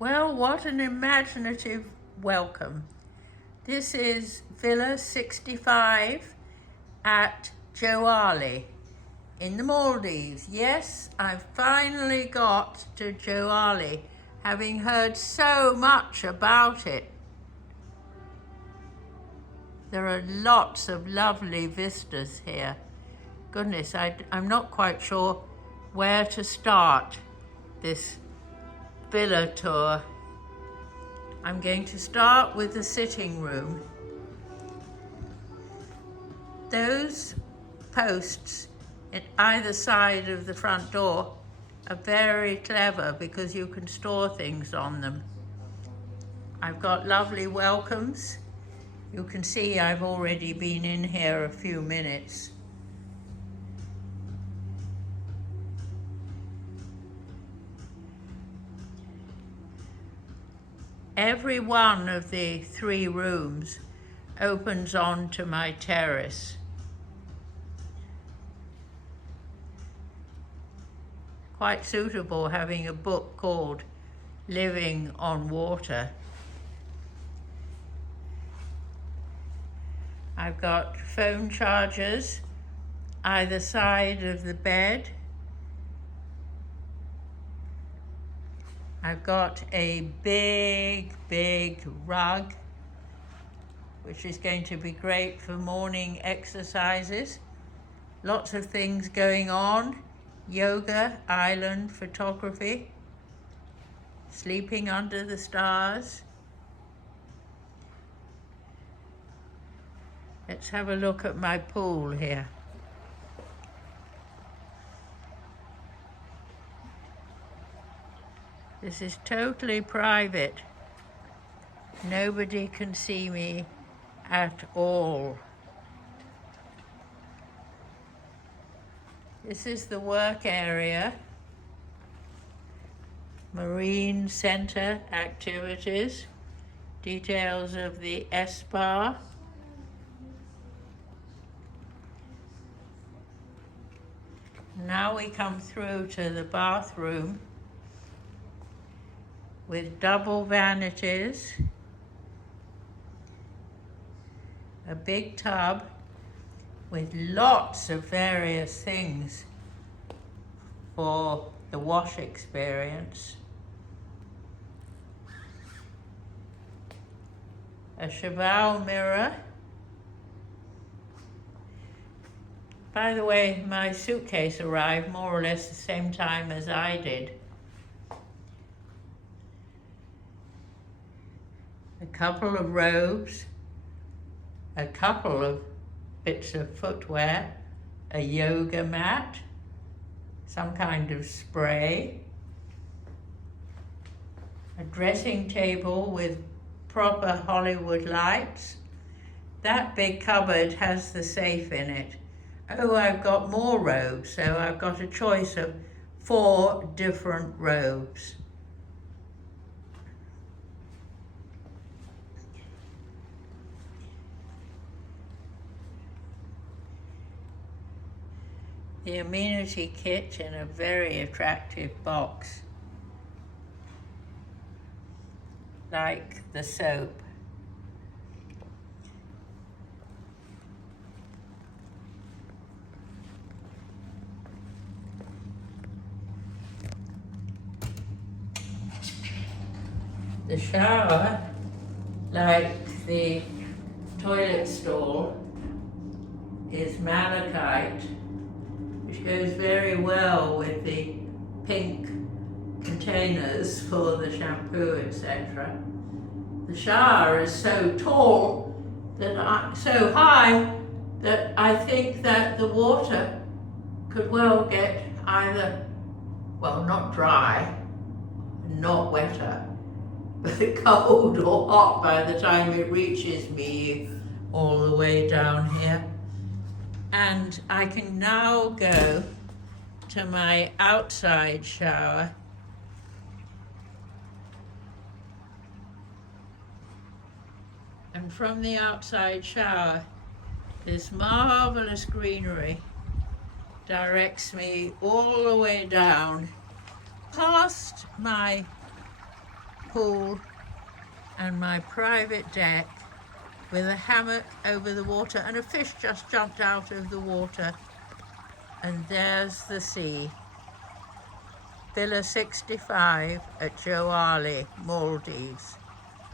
Well, what an imaginative welcome. This is Villa 65 at JOALI in the Maldives. Yes, I've finally got to JOALI, having heard so much about it. There are lots of lovely vistas here. Goodness, I'm not quite sure where to start this villa tour. I'm going to start with the sitting room. Those posts at either side of the front door are very clever because you can store things on them. I've got lovely welcomes. You can see I've already been in here a few minutes. Every one of the 3 rooms opens onto my terrace. Quite suitable having a book called Living on Water. I've got phone chargers either side of the bed. I've got a big rug, which is going to be great for morning exercises. Lots of things going on: yoga, island photography, sleeping under the stars. Let's have a look at my pool here. This is totally private. Nobody can see me at all. This is the work area. Marine Center activities. Details of the S-Bar. Now we come through to the bathroom with double vanities, a big tub with lots of various things for the wash experience, a cheval mirror. By the way, my suitcase arrived more or less the same time as I did. A couple of robes, a couple of bits of footwear, a yoga mat, some kind of spray, a dressing table with proper Hollywood lights. That big cupboard has the safe in it. Oh, I've got more robes, so I've got a choice of 4 different robes. The amenity kit in a very attractive box, like the soap. The shower, like the toilet stall, is malachite, which goes very well with the pink containers for the shampoo, etc. The shower is so tall, so high, that I think that the water could well get either, well, not dry, not wetter, but cold or hot by the time it reaches me all the way down here. And I can now go to my outside shower. And from the outside shower, this marvelous greenery directs me all the way down past my pool and my private deck with a hammock over the water, and a fish just jumped out of the water, and there's the sea. Villa 65 at JOALI, Maldives.